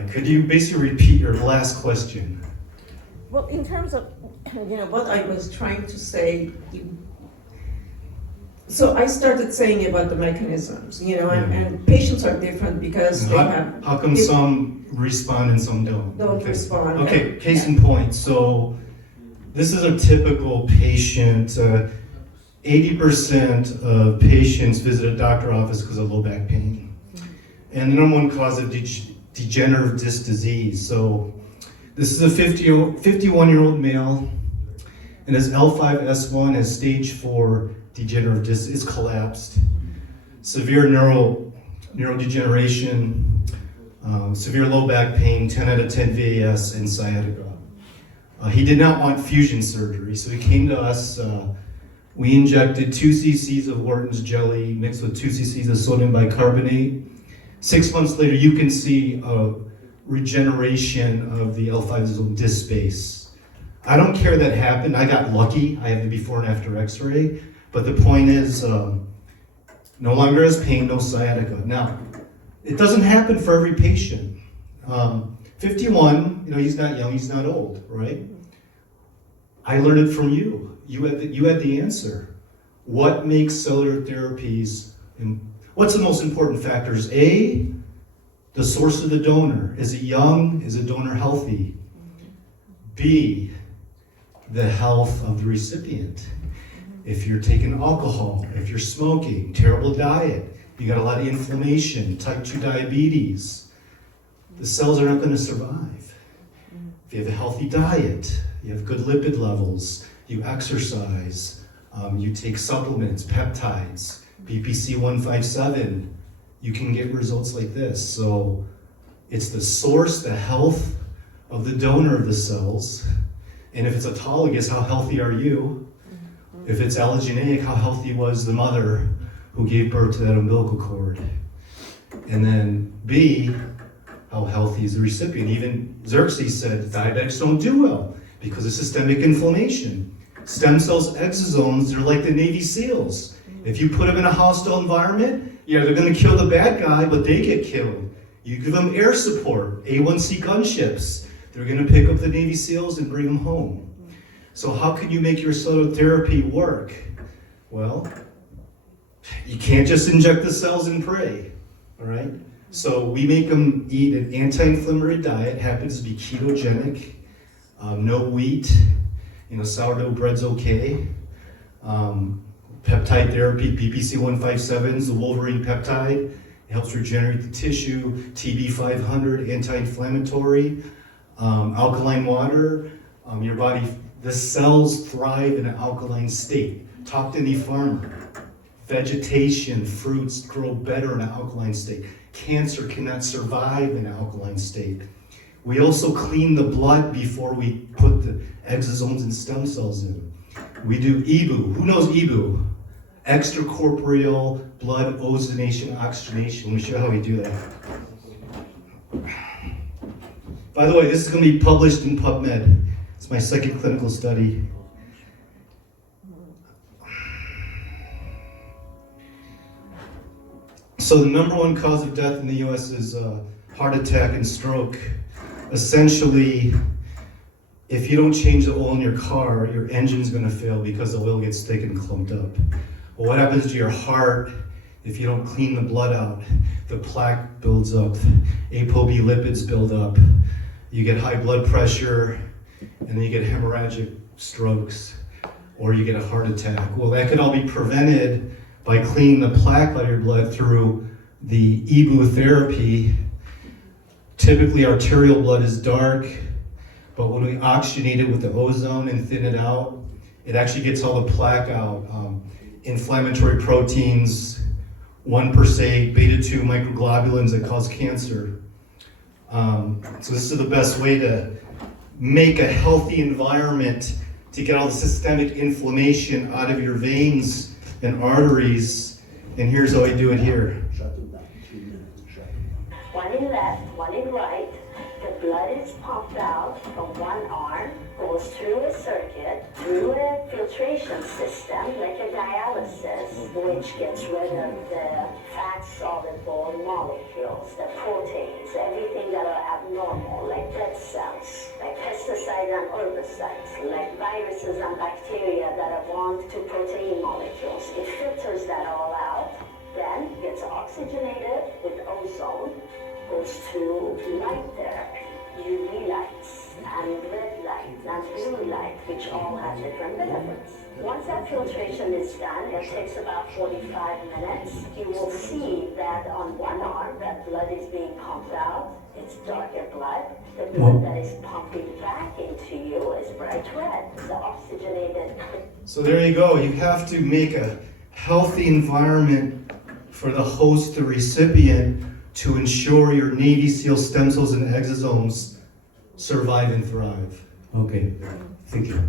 right, could you basically repeat your last question? Well, in terms of, What I was trying to say, so I started saying about the mechanisms, and patients are different because they have. How come some respond and some don't? Don't respond. Okay, case in point. So this is a typical patient. 80% of patients visit a doctor office because of low back pain. And the number one cause of degenerative disc disease. So this is a 51-year-old male, and his L5-S1 has stage 4 degenerative disc. It's collapsed. Severe neurodegeneration, severe low back pain, 10 out of 10 VAS, and sciatica. He did not want fusion surgery, so he came to us. We injected 2 cc's of Wharton's jelly mixed with 2 cc's of sodium bicarbonate. 6 months later, you can see a regeneration of the L5 disc space. I don't care that happened. I got lucky. I have the before and after x-ray. But the point is, no longer has pain, no sciatica. Now, it doesn't happen for every patient. 51, he's not young, he's not old, right? I learned it from you. You had the answer. What makes cellular therapies, what's the most important factors? A, the source of the donor. Is it young? Is the donor healthy? B, the health of the recipient. If you're taking alcohol, if you're smoking, terrible diet, you got a lot of inflammation, type 2 diabetes, the cells are not going to survive. If you have a healthy diet, you have good lipid levels, you exercise, you take supplements, peptides, BPC 157, you can get results like this. So it's the source, the health of the donor of the cells, and if it's autologous, how healthy are you? If it's allogeneic, how healthy was the mother who gave birth to that umbilical cord? And then B, how healthy is the recipient? Even Xerxes said diabetics don't do well because of systemic inflammation. Stem cells, exosomes, they're like the Navy SEALs. If you put them in a hostile environment, yeah, they're going to kill the bad guy, but they get killed. You give them air support, A1C gunships, they're going to pick up the Navy SEALs and bring them home. So how can you make your cellular therapy work? Well, you can't just inject the cells and pray, all right? So we make them eat an anti-inflammatory diet, happens to be ketogenic, no wheat, sourdough bread's okay. Peptide therapy, BPC 157's the Wolverine peptide. It helps regenerate the tissue. TB 500, anti-inflammatory. Alkaline water, your body, the cells thrive in an alkaline state. Talk to any farmer. Vegetation, fruits grow better in an alkaline state. Cancer cannot survive in an alkaline state. We also clean the blood before we put the exosomes and stem cells in. We do EBU. Who knows EBU? Extracorporeal blood ozonation, oxygenation. Let me show you how we do that. By the way, this is going to be published in PubMed. It's my second clinical study. So the number one cause of death in the US is heart attack and stroke. Essentially, if you don't change the oil in your car, your engine's going to fail because the oil gets thick and clumped up. Well, what happens to your heart if you don't clean the blood out? The plaque builds up, ApoB lipids build up, you get high blood pressure, and then you get hemorrhagic strokes, or you get a heart attack. Well, that could all be prevented by cleaning the plaque out of your blood through the EBU therapy. Typically, arterial blood is dark, but when we oxygenate it with the ozone and thin it out, it actually gets all the plaque out. Inflammatory proteins, 1 per se, beta-2 microglobulins that cause cancer. So this is the best way to make a healthy environment to get all the systemic inflammation out of your veins and arteries. And here's how I do it here. One in left, one in right. The blood is pumped out from one arm, goes through a circuit, through a filtration system, like a dialysis, which gets rid of the fat-soluble molecules, the proteins, everything that are abnormal, like dead cells, like pesticides and herbicides, like viruses and bacteria that are bound to protein molecules. It filters that all out, then gets oxygenated with ozone, goes to light therapy, UV lights, and red light, and blue light, which all have different benefits. Once that filtration is done, it takes about 45 minutes. You will see that on one arm, that blood is being pumped out. It's darker blood. The blood that is pumping back into you is bright red, the oxygenated. So there you go. You have to make a healthy environment for the host, the recipient, to ensure your Navy SEAL stem cells and exosomes survive and thrive. Okay, thank you.